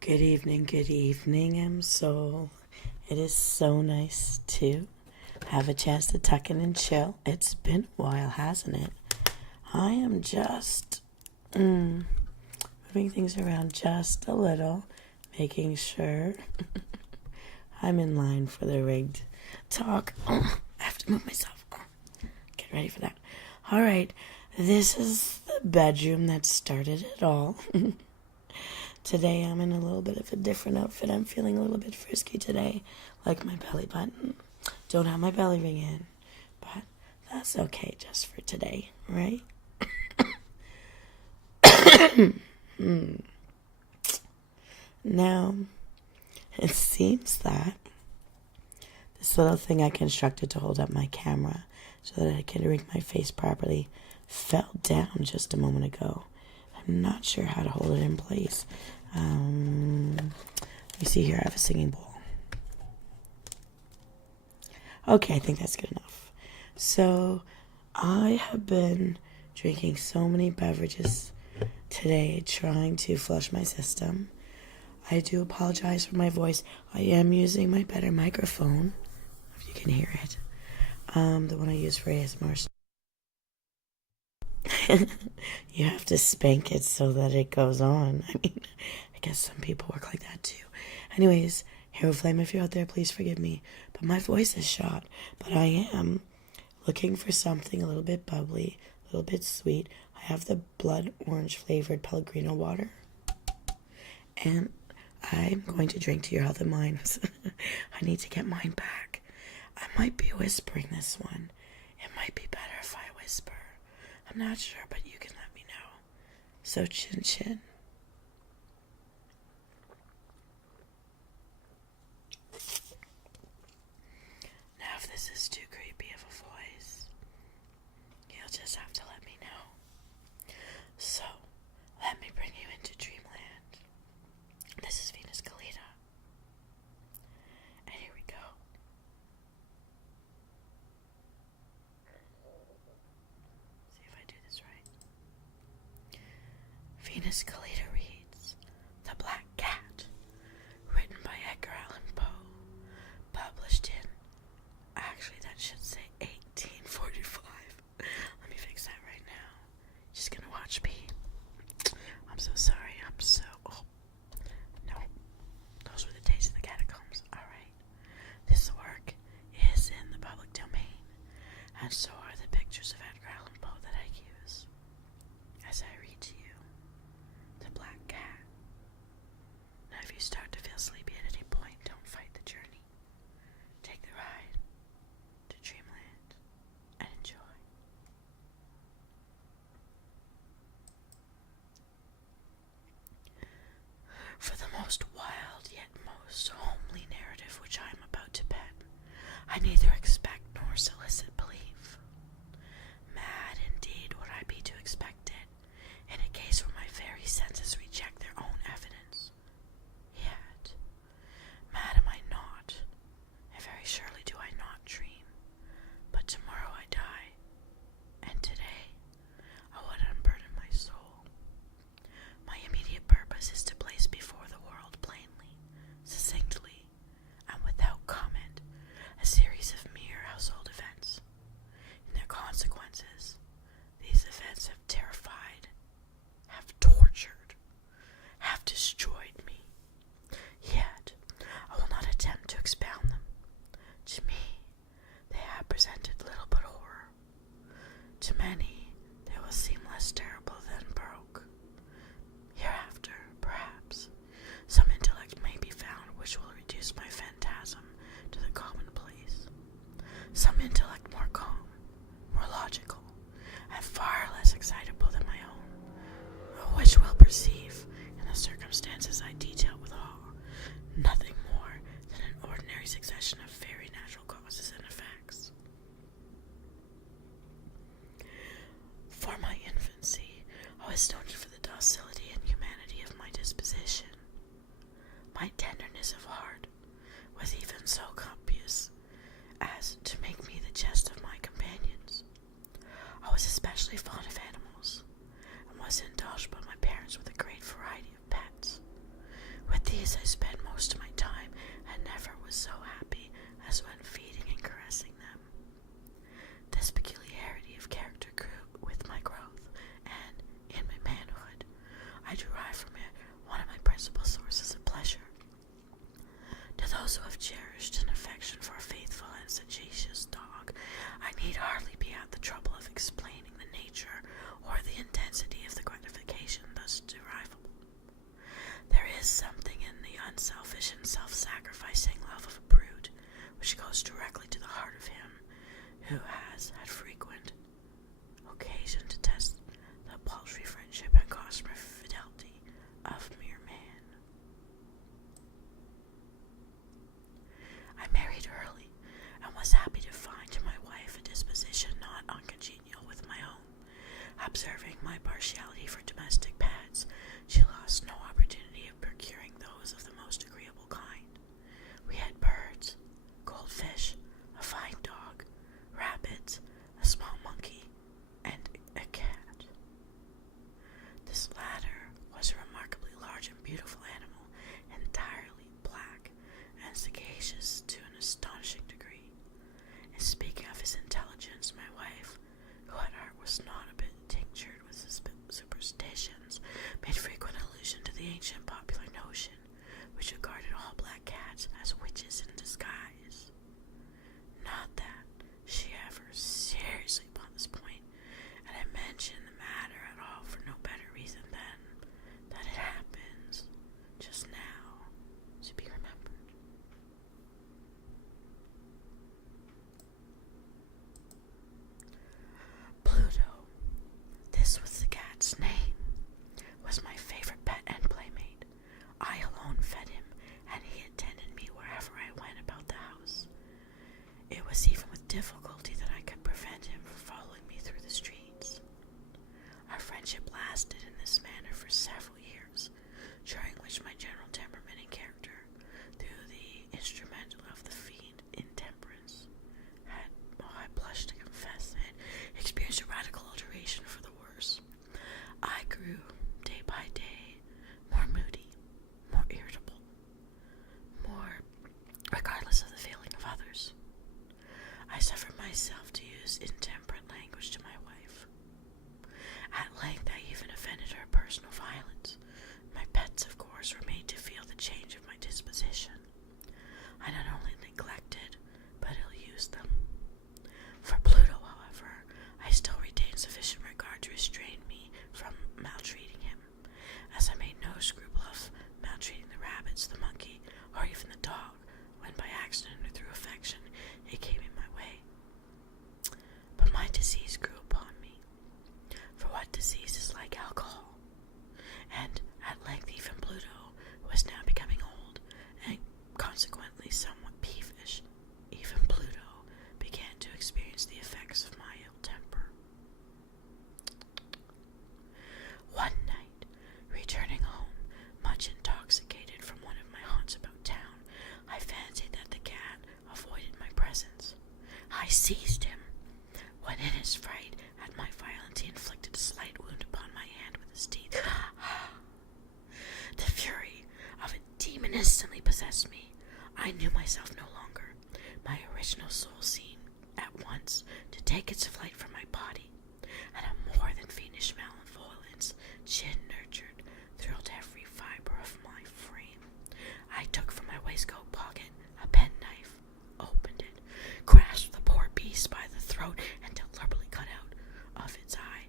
Good evening, Msoul. It is so nice to have a chance to tuck in and chill. It's been a while, hasn't it? I am just moving things around just a little, making sure I'm in line for the rigged talk. I have to move myself. Get ready for that. All right, this is the bedroom that started it all. Today I'm in a little bit of a different outfit. I'm feeling a little bit frisky today, like my belly button. Don't have my belly ring in, but that's okay just for today, right? Now, it seems that this little thing I constructed to hold up my camera so that I can rig my face properly fell down just a moment ago. I'm not sure how to hold it in place. You see here, I have a singing bowl. Okay, I think that's good enough. So, I have been drinking so many beverages today, trying to flush my system. I do apologize for my voice. I am using my better microphone, if you can hear it. The one I use for ASMR. You have to spank it so that it goes on. I mean, I guess some people work like that too. Anyways, Hero Flame, if you're out there, please forgive me. But my voice is shot. But I am looking for something a little bit bubbly, a little bit sweet. I have the blood orange flavored Pellegrino water. And I'm going to drink to your health and mine. I need to get mine back. I might be whispering this one. It might be better if I whisper. I'm not sure, but you can let me know. So chin chin. Now if this is too creepy of a voice, you'll just have to let me know. So, let me bring you into dreamland. This is Venus Callida. And here we go. See if I do this right. Venus Callida reads The Black Cat, written by Edgar Allan Poe, published in, actually that should say 1845. Let me fix that right now. Just gonna watch me. I'm so sorry. No. Those were the days of the catacombs. Alright. This work is in the public domain, and so are the pictures of Edgar Allan Poe that I use. As I read to you, The Black Cat. Now if you start to feel sleepy at any point, don't fight the journey. Take the ride to dreamland and enjoy. For the most wild yet most homely narrative which I am about to pen, I neither expect nor solicit belief. Mad indeed would I be to expect it, in a case where my very senses reject their own evidence. Yet, mad am I not, and very surely do I not dream, but tomorrow I die, and today I would unburden my soul. My immediate purpose is to place before the world plainly, succinctly, and without comment, a series of mere household events. In their consequences, these events have terrified, have tortured, have destroyed me. Yet, I will not attempt to expound them. To me, they have presented little but horror. To many, they will seem less terrible than Baroque. Hereafter, perhaps, some intellect may be found which will reduce my phantasm to the commonplace. Some intellect more calm, more logical, and far less excitable than my own, which will perceive, in the circumstances I detail with awe, nothing more than an ordinary succession of very natural causes and effects. For my infancy, I was noted for the docility and humanity of my disposition. My tenderness of heart was even so copious as to make me the jest of my companions. I was especially fond of animals, and was indulged by my parents with a great variety of pets. With the this I spent most of my time, and never was so happy as when feeding and caressing them. This peculiarity of character grew with my growth, and, in my manhood, I derived from it one of my principal sources of pleasure. To those who have cherished an affection for a faithful and sagacious dog, I need hardly be at the trouble of explaining the nature or the intensity of the gratification thus derivable. There is something in the unselfish and self-sacrificing love of a brute which goes directly to the heart of him who has had frequent occasion to test the paltry friendship and gossamer fidelity of mere man. I married early, and was happy to find in my wife a disposition not uncongenial with my own. Observing my partiality for domestic pets, she lost no opportunity of procuring those of the most agreeable kind. We had birds, goldfish, a fine dog, rabbits, a small monkey, and a cat. This latter was a remarkably large and beautiful animal, entirely black, and sagacious to an astonishing degree. In speaking of his intelligence, my wife, who at heart was not a bit tinctured with superstitions, made frequent allusion to the ancient popular notion, which regarded all black cats as witches in disguise. Not that she ever seriously upon this point, and I mention the matter at all for no better reason than that it happens just now to be remembered. Pluto, this was the cat's name, was my favorite pet and playmate. I alone fed him, and he attended me wherever I went about the house. It was even with difficulty that I could prevent him from following me through the streets. Our friendship lasted in this manner for several years, during which my general temperament and character, through the instrumental of the fiend intemperance, had, I blush to confess it, experienced a radical alteration for the worse. I grew, day by day, more moody, more irritable, more regardless of the feeling of others. I suffered myself to use intemperate language to my wife. At length I even offended her personal violence. My pets, of course, were made to feel the change of my disposition. I not only neglected, but ill-used them. For Pluto, however, I still retained sufficient regard to restrain me from maltreating him, as I made no scruple of maltreating the rabbits, the monkey, or even the dog, when by accident or through affection it came in my way. But my disease grew upon me, for what disease is like alcohol? And at length even Pluto, who was now becoming old, and consequently somewhat peevish, even Pluto began to experience the effects of my ill temper. One night, returning home, much intoxicated from one of my haunts about town, I fancied that the cat avoided my presence. I seized him, when in his fright at my violence he inflicted a slight wound upon my hand with his teeth. The fury of a demon instantly possessed me. I knew myself no longer. My original soul seemed at once to take its flight from my body, and a more than fiendish malevolence, chin-nurtured, thrilled every fibre of my frame. I took from my waistcoat pocket a penknife, opened it, grasped the poor beast by the throat, and deliberately cut out of its eye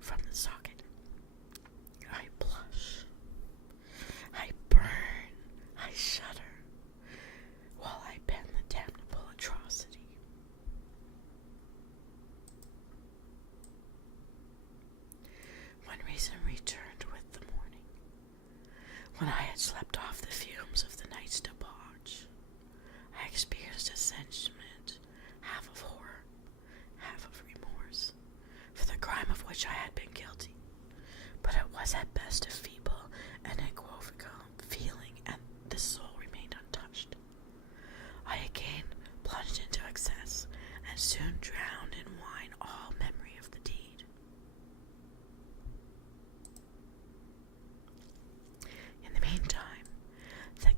from the socket. I blush, I burn, I shudder, while I pen the damnable atrocity. When reason returned with the morning, when I had slept off the fumes of the night's debauch, I experienced a sentiment half of horror, half of remorse, for the crime of which I had been guilty. But it was at best a feeble and equivocal feeling, and the soul remained untouched. I again plunged into excess, and soon drowned in wine all memory of the deed. In the meantime, the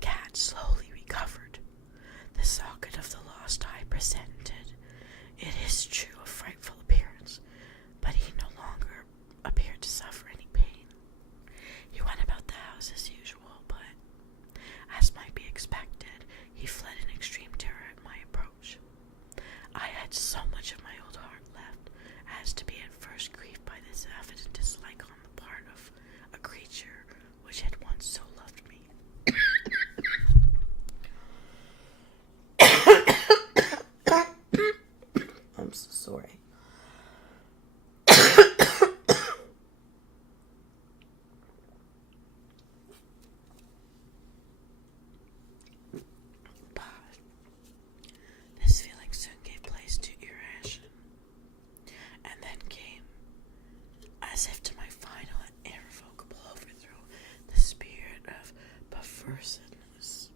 perverseness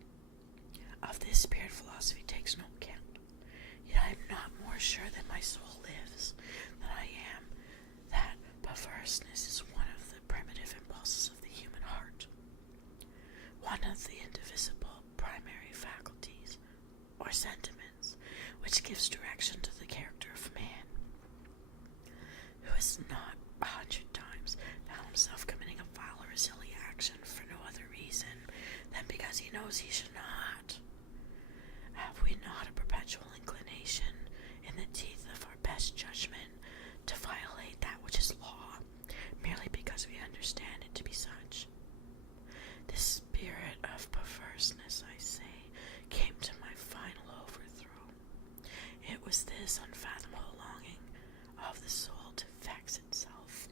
of this spirit philosophy takes no account. Yet I am not more sure that my soul lives than I am that perverseness is one of the primitive impulses of the human heart, one of the indivisible primary faculties or sentiments which gives direction to the character of man, who has not 100 times found himself committing a vile or silly action for no other reason than because he knows he should not. Have we not a perpetual inclination in the teeth of our best judgment to violate that which is law, merely because we understand it to be such? This spirit of perverseness, I say, came to my final overthrow. It was this unfathomable longing of the soul to vex itself.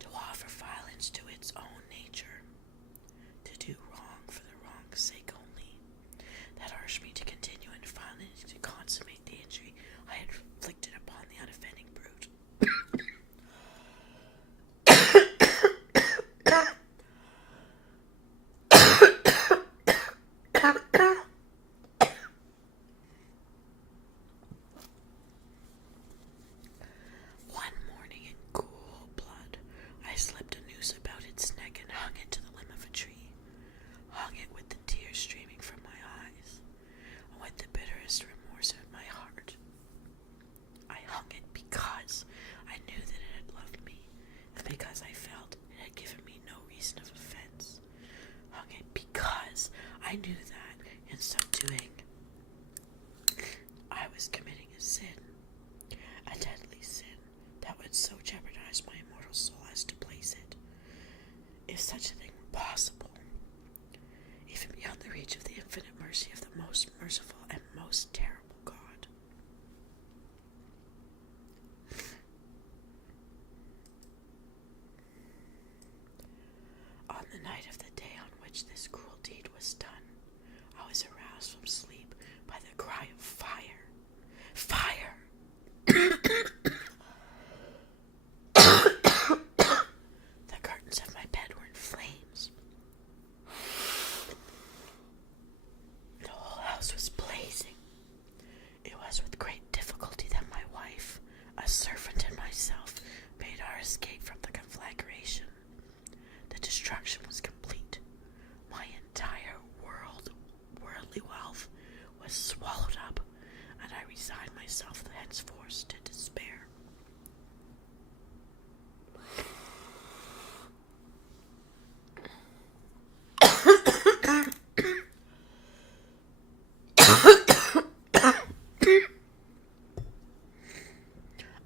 To offer violence to its own nature, to do wrong for the wrong's sake only, that urged me to continue and finally to consummate the injury I had inflicted upon the unoffending brute. One morning in cool blood, I slipped a noose about its neck and hung it to the limb of a tree, hung it with the tears streaming from my eyes, and with the bitterest remorse in my heart. I hung it because I knew that it had loved me, and because I felt it had given me no reason of offense. Hung it because I knew that, in so doing, I was committing a sin, a deadly sin, that would so jeopardize my immortal soul as to place it, if such a thing were possible, even beyond the reach of the infinite mercy of the most merciful and most terrible God. On the night of the day on which this cruel deed was done, I was aroused from sleep by the cry of fire. Fire! The curtains of my bed were in flames. The whole house was blazing. It was with great difficulty that my wife, a servant, and myself made our escape from the conflagration. The destruction was complete. My entire worldly wealth was swallowed up, and I resigned myself henceforth to despair.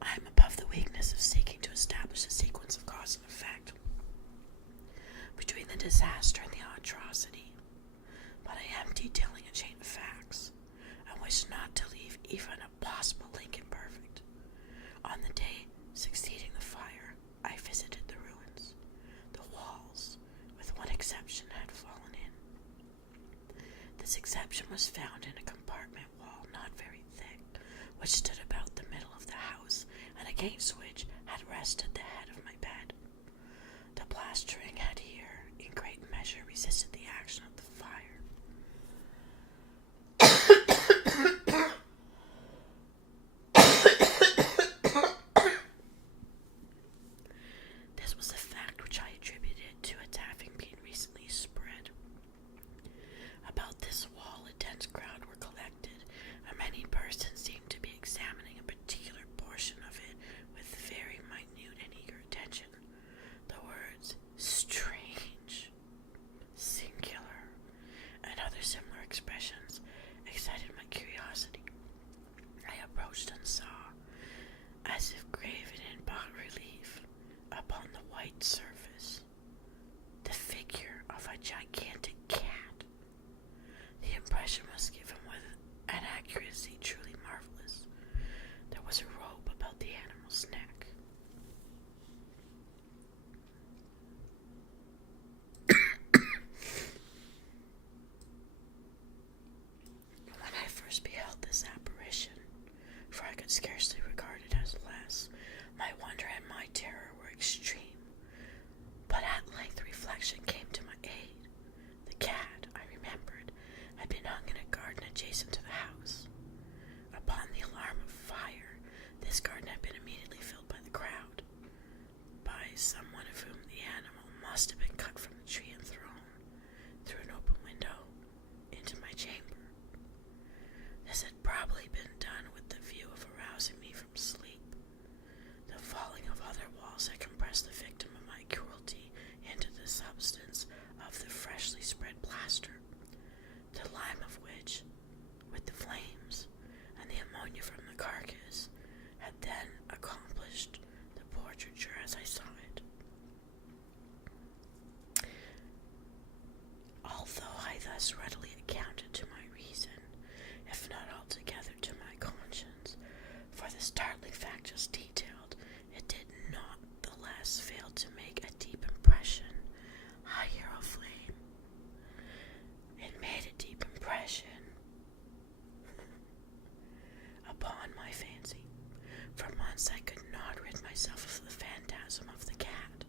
I am above the weakness of seeking to establish a sequence of cause and effect between the disaster and the atrocity, but I am detailing a chain of facts, and wish not to leave even a possible link imperfect. On the day succeeding the fire, I visited the ruins. The walls, with one exception, had fallen in. This exception was found in a compartment wall not very thick, which stood about the middle of the house, and against which had rested the head of my bed. The plastering had here, in great measure, resisted the action of the fire. This was a fact which I attributed to its having been recently spread. About this wall a dense crowd were collected, and many persons seemed to be examining a particular portion of it with very minute and eager attention. The words recollection came to my aid. The cat, I remembered, had been hung in a garden adjacent to the house. Upon the alarm of fire, this garden had been immediately filled by the crowd, by someone of whom the animal must have been cut from the tree and thrown, through an open window, into my chamber. This had probably been done with the view of arousing me from sleep. The falling of other walls had compressed the victim of my cruelty into the substance of the freshly spread plaster, the lime of which, with the flames and the ammonia from the carcass, had then accomplished the portraiture as I saw it. Although I thus readily accounted to my reason, if not altogether to my conscience, for the startling fact just detailed, it did not the less fail to make a deep impression. I hear a flame. It made a deep impression upon my fancy. For months I could not rid myself of the phantasm of the cat,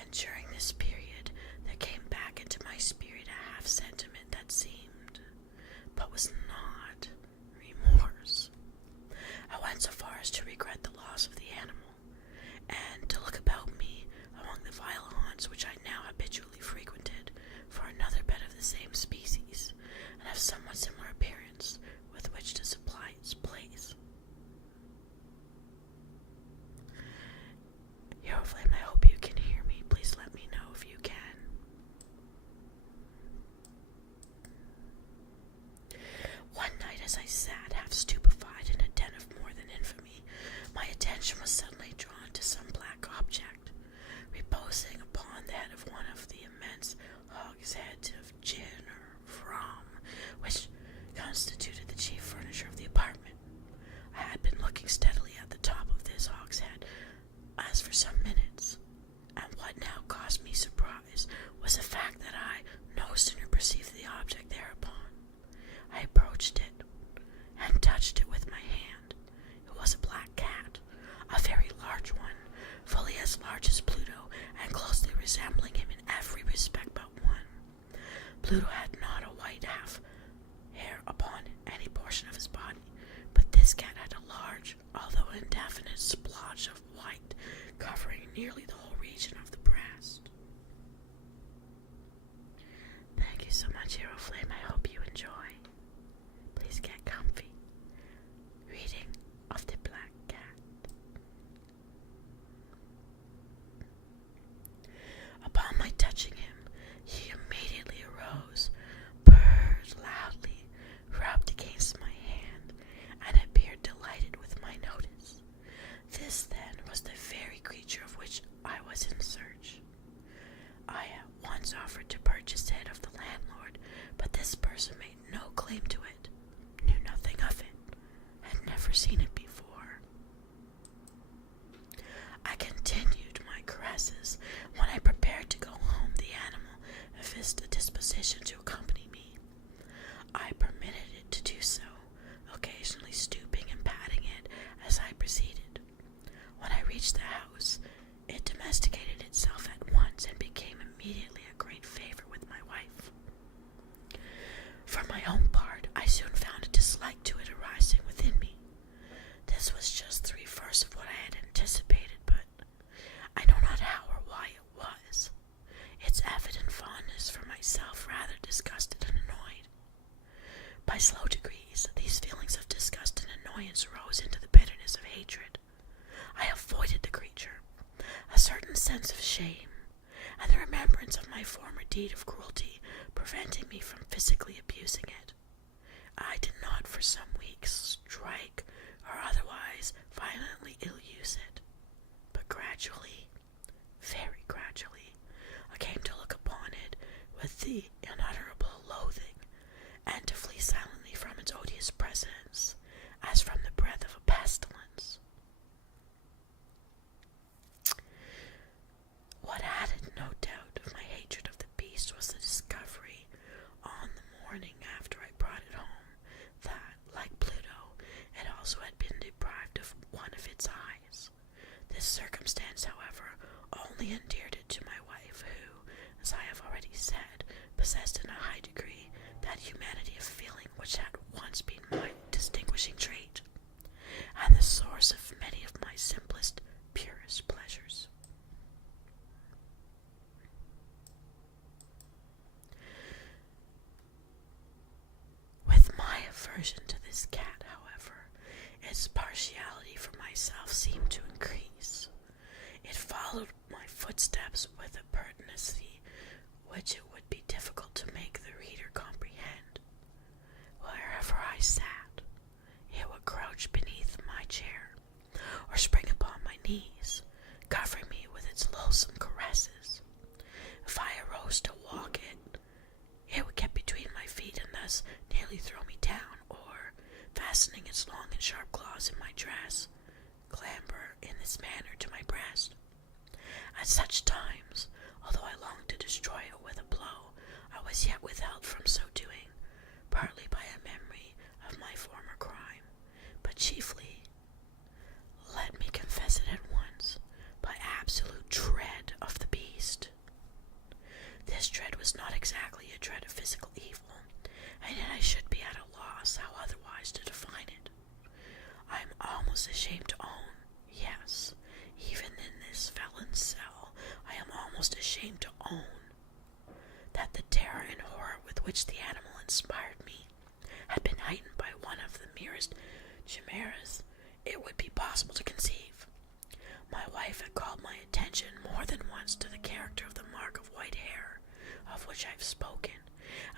and during this period there came back into my spirit a half sentiment that seemed, but was not, remorse. I went so far as to regret the loss of the animal, and to look about me among the vile haunts which I now habitually frequented for another pet of the same species, and of somewhat similar appearance, with which to supply its place. Hero Flame, I hope you can hear me. Please let me know if you can. One night as I sat, half stupefied in a den of more than infamy, my attention was suddenly drawn to some black object, reposing upon the head of one of the immense hogsheads of gin or rum, which constituted the chief furniture of the apartment. I had been looking steadily at the top of this hogshead as for some minutes, and what now caused me surprise was the fact that I no sooner perceived the object thereupon. I approached it and touched it with my hand. It was a black cat, a very large one, fully as large as Pluto, and closely resembling him in every respect but one. Pluto had not a white half hair upon any portion of his body, but this cat had a large, although indefinite, splotch of white, covering nearly the whole region of the breast. Thank you so much, Hero Flame. I hope you enjoy. Please get comfy. Reading of the Black Cat. Upon my touching him, he immediately arose, purred loudly, rubbed against my hand, and appeared delighted with my notice. This, then, was the very creature of which I was in search. I at once offered to purchase it of the landlord, but this person made no claim to it, knew nothing of it, had never seen it before. I continued my caresses. When I prepared to go home, the animal evinced a disposition to accompany me. I permitted it to do so, occasionally stooping and patting it as I proceeded. When I reached the house, it domesticated itself at once and became immediately a great favorite with my wife. For my own part, I soon found a dislike to it arising within me. This was just the reverse of what I had anticipated, but I know not how or why it was. Its evident fondness for myself rather disgusted and annoyed. By slow degrees, these feelings of disgust and annoyance rose into the bitterness of hatred. I avoided the creature. A certain sense of shame, and the remembrance of my former deed of cruelty, preventing me from physically abusing it. I did not for some weeks strike or otherwise violently ill-use it, but gradually, very gradually, I came to look upon it with the unutterable loathing, and to flee silently from its odious presence, as from the breath of a pestilence. What added, no doubt, of my hatred of the beast was the discovery, on the morning after I brought it home, that, like Pluto, it also had been deprived of one of its eyes. This circumstance, however, only endeared it to my humanity of feeling which had once been my distinguishing trait, and the source of many of my simplest, purest pleasures. With my aversion to this cat, however, its partiality for myself seemed to increase. It followed my footsteps with a pertinacity which it would be difficult to make the reader comprehend. Wherever I sat, it would crouch beneath my chair, or spring upon my knees, covering me with its loathsome caresses. If I arose to walk it would get between my feet and thus nearly throw me down, or, fastening its long and sharp claws in my dress, clamber in this manner to my breast. At such times, although I longed to destroy it with a blow, I was yet withheld from so doing, partly by a memory of my former crime, but chiefly, let me confess it at once, by absolute dread of the beast. This dread was not exactly a dread of physical evil, and yet I should be at a loss how otherwise to define it. I am almost ashamed to own, yes, even in this felon's cell, I am almost ashamed to own, that the terror and horror with which the animal inspired me had been heightened by one of the merest chimeras it would be possible to conceive. My wife had called my attention more than once to the character of the mark of white hair, of which I have spoken,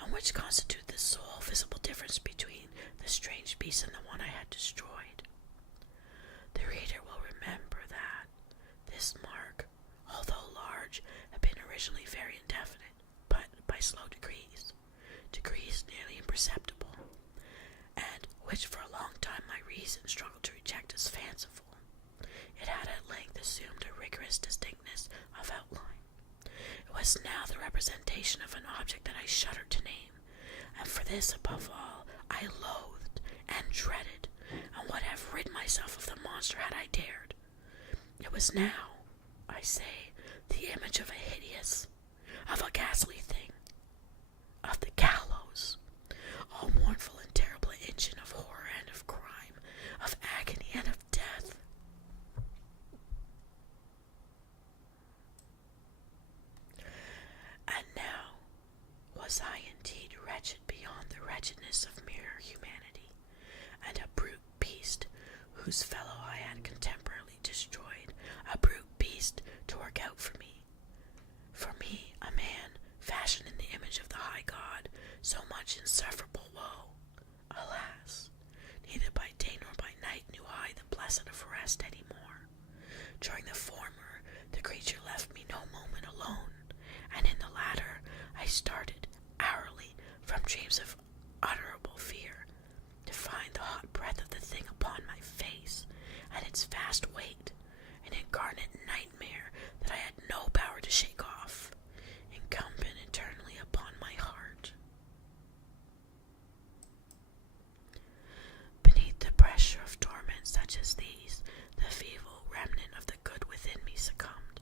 and which constituted the sole visible difference between the strange beast and the one I had destroyed. The reader will remember that this mark, although large, had been originally very indefinite, but by slow degrees nearly imperceptible, and which for a long time my reason struggled to reject as fanciful. It had at length assumed a rigorous distinctness of outline. It was now the representation of an object that I shuddered to name, and for this, above all, I loathed and dreaded, and would have rid myself of the monster had I dared. It was now, I say, the image of a hideous, of a ghastly thing, of the gallows, all mournful and terrible engine of horror and of crime, of agony and of death. And now was I indeed wretched beyond the wretchedness of mere humanity, and a brute beast whose fellow I had contemporarily destroyed, a brute beast to work out for me, a man fashioned in the image of the high God, so much insufferable woe. Alas, neither by day nor by night knew I the blessed of rest any more. During the former, the creature left me no moment alone, and in the latter I started hourly from dreams of unutterable fear, to find the hot breath of the thing upon my face, and its vast weight, an incarnate nightmare that I had no power to shake off, incumbent eternally upon my heart. Beneath the pressure of torments such as these, the feeble remnant of the good within me succumbed.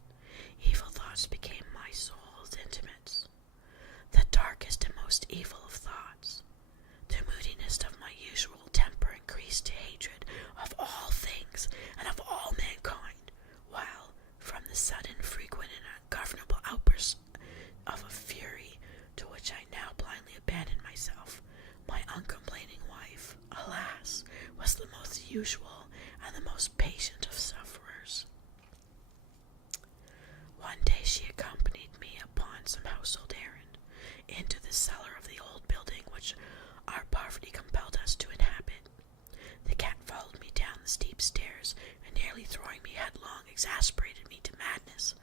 Evil thoughts became my soul's intimates. The darkest and most evil of thoughts, the moodiness of my usual temper increased to hatred of all things and of all mankind, while, from the sudden, frequent, and ungovernable outbursts of a fury to which I now blindly abandoned myself, my uncomplaining wife, alas, was the most usual and the most patient of sufferers. One day she accompanied me upon some household errand into the cellar of the old building which our poverty compelled us to inhabit. The cat followed me down the steep stairs, and nearly throwing me headlong, exasperated me to madness.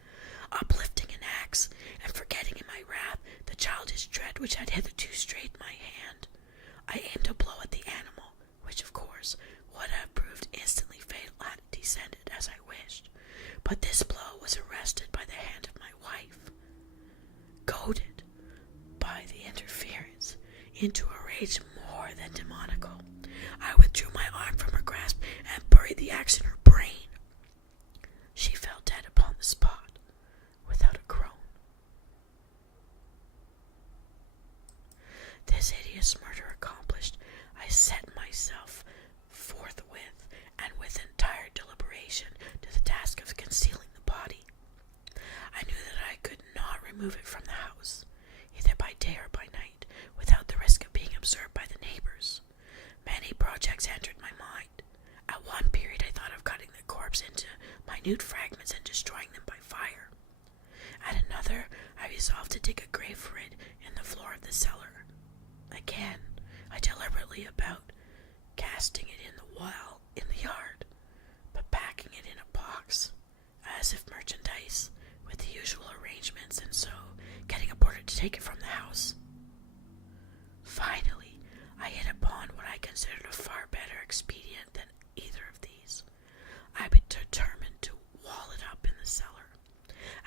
Uplifting an axe, and forgetting in my wrath the childish dread which had hitherto strayed my hand, I aimed a blow at the animal, which of course would have proved instantly fatal had it descended as I wished. But this blow was arrested by the hand of my wife. Goaded by the interference into a rage more than demoniacal, I withdrew my arm from her grasp and buried the axe in her brain. She fell dead upon the spot, without a groan. This hideous murder accomplished, I set myself forthwith and with entire deliberation to the task of concealing the body. I knew that I could not remove it from the house, either by day or by night, without the risk of being observed by the neighbors. Many projects entered my mind. At one period I thought of cutting the corpse into minute fragments and destroying them by fire. At another, I resolved to dig a grave for it in the floor of the cellar. Again, I deliberately about casting it in the well in the yard, but packing it in a box, as if merchandise, with the usual arrangements, and so getting a porter to take it from the house. Finally, I hit upon what I considered a far better expedient than either of these. I was determined to wall it up in the cellar,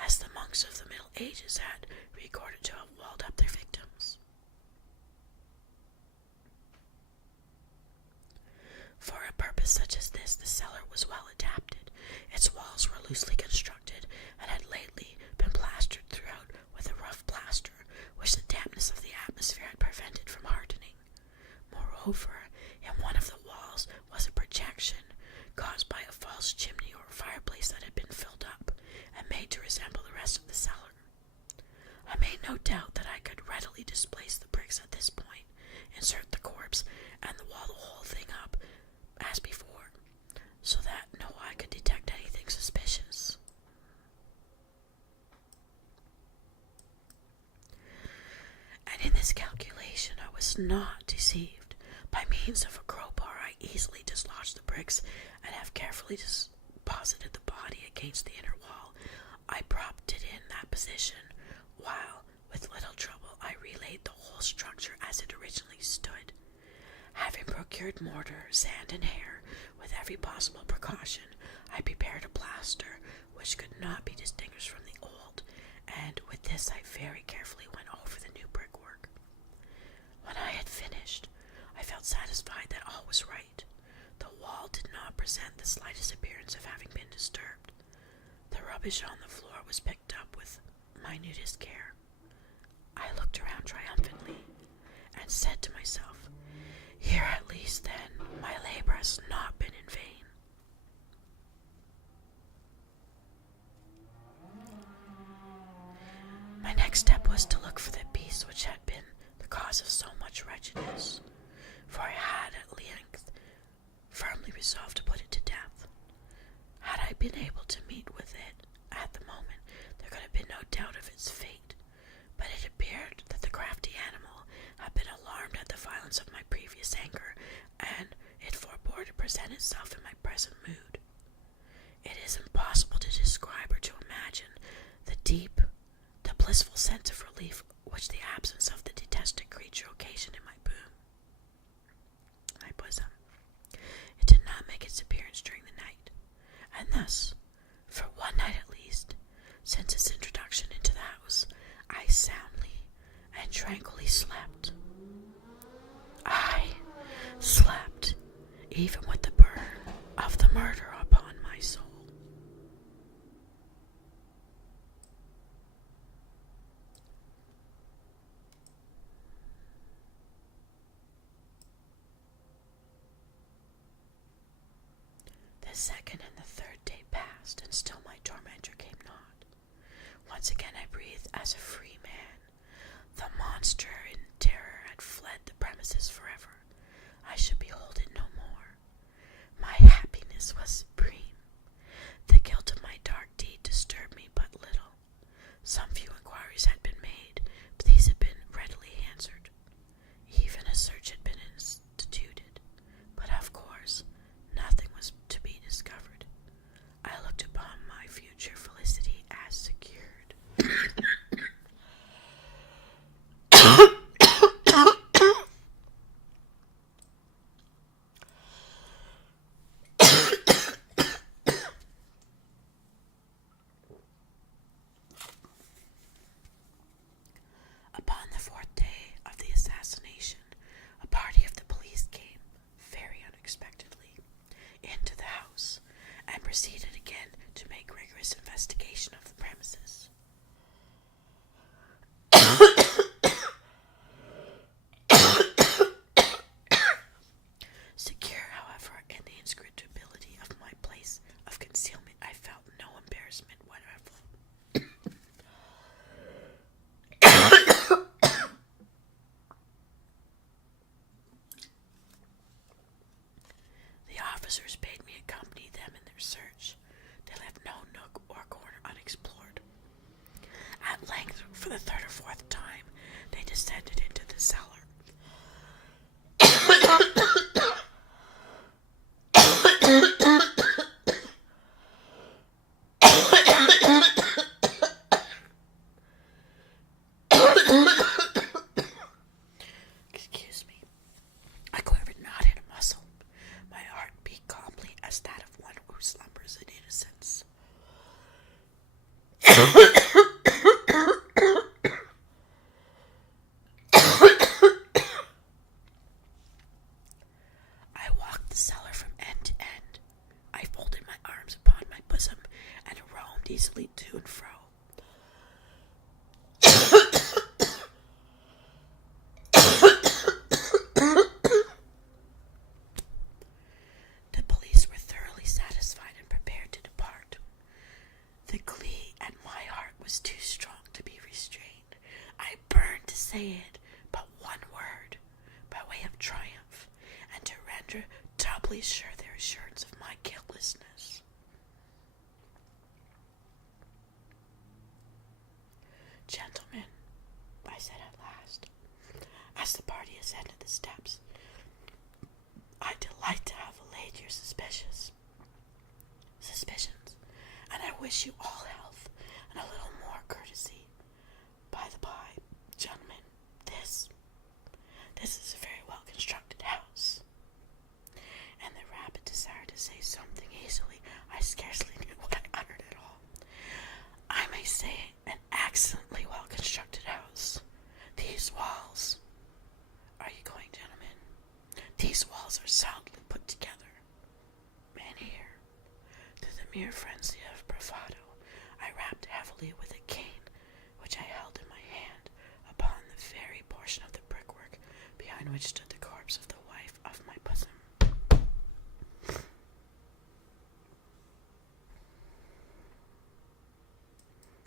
as the monks of the Middle Ages had recorded to have walled up their victims. For a purpose such as this, the cellar was well adapted. Its walls were loosely constructed, and had lately been plastered throughout with a rough plaster, which the dampness of the atmosphere had prevented from hardening. Moreover, in one of the walls was a projection, caused by a false chimney or fireplace that had been filled up, and made to resemble the rest of the cellar. I made no doubt that I could readily displace the bricks at this point, insert the corpse, and wall the whole thing up as before, so that no eye could detect anything suspicious. And in this calculation I was not deceived. By means of a crowbar I easily dislodged the bricks, and have carefully deposited the body against the inner wall. I propped it in that position, while, with little trouble, I relaid the whole structure as it originally stood. Having procured mortar, sand, and hair, with every possible precaution, I prepared a plaster which could not be distinguished from the old, and with this I very carefully went over the new brickwork. When I had finished, I felt satisfied that all was right. The wall did not present the slightest appearance of having been disturbed. The rubbish on the floor was picked up with minutest care. I looked around triumphantly, and said to myself, "Here at least, then, my labor has not been in vain." My next step was to look for the beast which had been the cause of so much wretchedness, for I had at length firmly resolved to put it to death. Had I been able to meet with it at the moment, there could have been no doubt of its fate, but it appeared that the crafty animal had been alarmed at the violence of my previous anger, and it forbore to present itself in my present mood. It is impossible to describe or to imagine the blissful sense of relief which the absence of the detested creature occasioned in my bosom. It did not make its appearance during the night, and thus, for one night at least, since its introduction into the house, I soundly and tranquilly slept. I slept, even with the burden of the murder upon my soul. The second and the third day passed, and still my tormentor came not. Once again I breathed as a free man. The monster in terror had fled the premises forever. I should behold it no more. My happiness was supreme. The guilt of my dark deed disturbed me but little. Some few inquiries had been made, but these had been readily answered. Even a search had been instituted, but of course nothing was to be discovered. I looked upon my future felicity as secured. the third or fourth time, they descended into the cellar. Excuse me. I quivered not in a muscle. My heart beat calmly as that of one who slumbers in innocence. I walked the cellar from end to end. I folded my arms upon my bosom and roamed easily to and fro. The police were thoroughly satisfied and prepared to depart. The glee at my heart was too strong to be restrained. I burned to say it, but one word, by way of triumph, and to render doubly sure their assurance of my guiltlessness. Gentlemen, I said at last, as the party ascended the steps, I delight to have allayed your suspicions, and I wish you all health and a little more courtesy. By the by, gentlemen, this is a very well-constructed house. And the rapid desire to say something easily, I scarcely knew what I uttered at all. I may say an excellently well-constructed house. These walls, are you going, gentlemen? These walls are soundly put together. And here, through the mere frenzy of bravado, I rapped heavily with a cane, which I held in my hand, upon the very portion of the brickwork behind which stood the corpse of the wife of my bosom.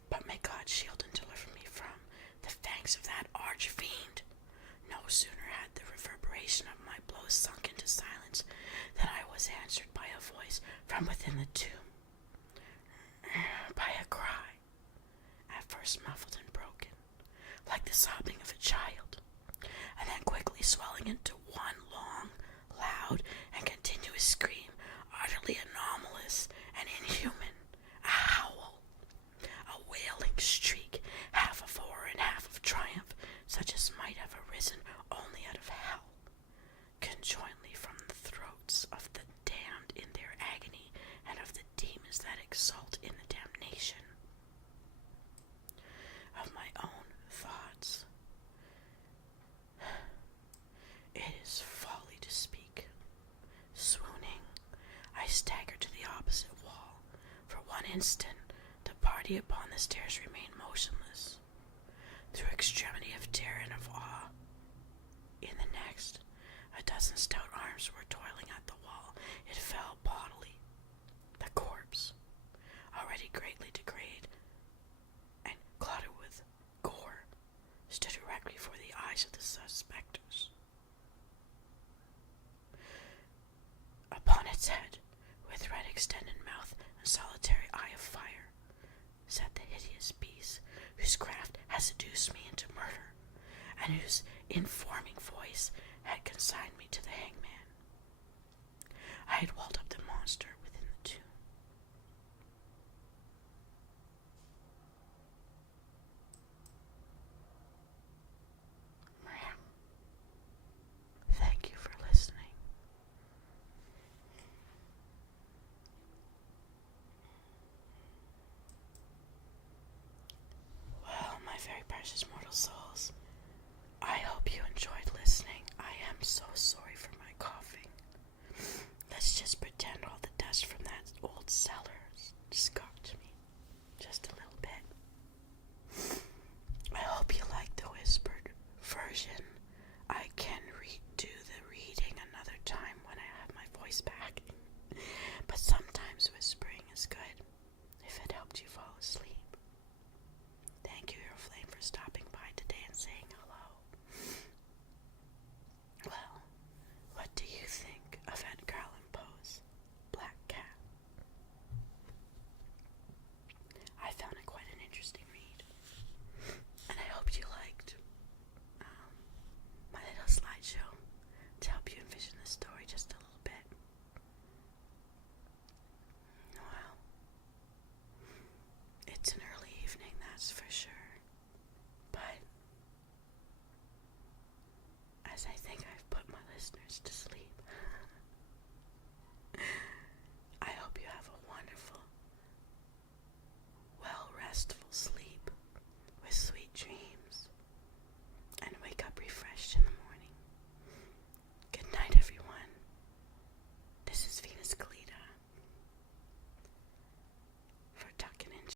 But may God shield and deliver me from the fangs of that arch-fiend. No sooner had the reverberation of my blows sunk into silence than I was answered by a voice from within the tomb, by a cry, at first muffled and broken, like the sobbing of a child, and then quickly swelling into one long, loud, and continuous scream, utterly anomalous and inhuman, a howl, a wailing streak, half of horror and half of triumph, such as might have arisen only out of hell, conjointly from the throats of the damned in their agony, and of the demons that exult in the damnation of my own thoughts. It is folly to speak. Swooning, I staggered to the opposite wall. For one instant, the party upon the stairs remained motionless, through extremity of terror and of awe. In the next, a dozen stout arms were toiling at the wall. It fell bodily. The corpse, already greatly degraded and clotted with gore, stood erect before the eyes of the suspectors. Upon its head, with red extended mouth and solitary eye of fire, sat the hideous beast whose craft had seduced me into murder, and whose informing voice had consigned me to the hangman. I had walled up the monster within the tomb. Thank you for listening. Well, my very precious mortal souls, I hope you enjoyed listening. I am so sorry for my coughing. Let's just pretend all the dust as I think I've put my listeners to sleep.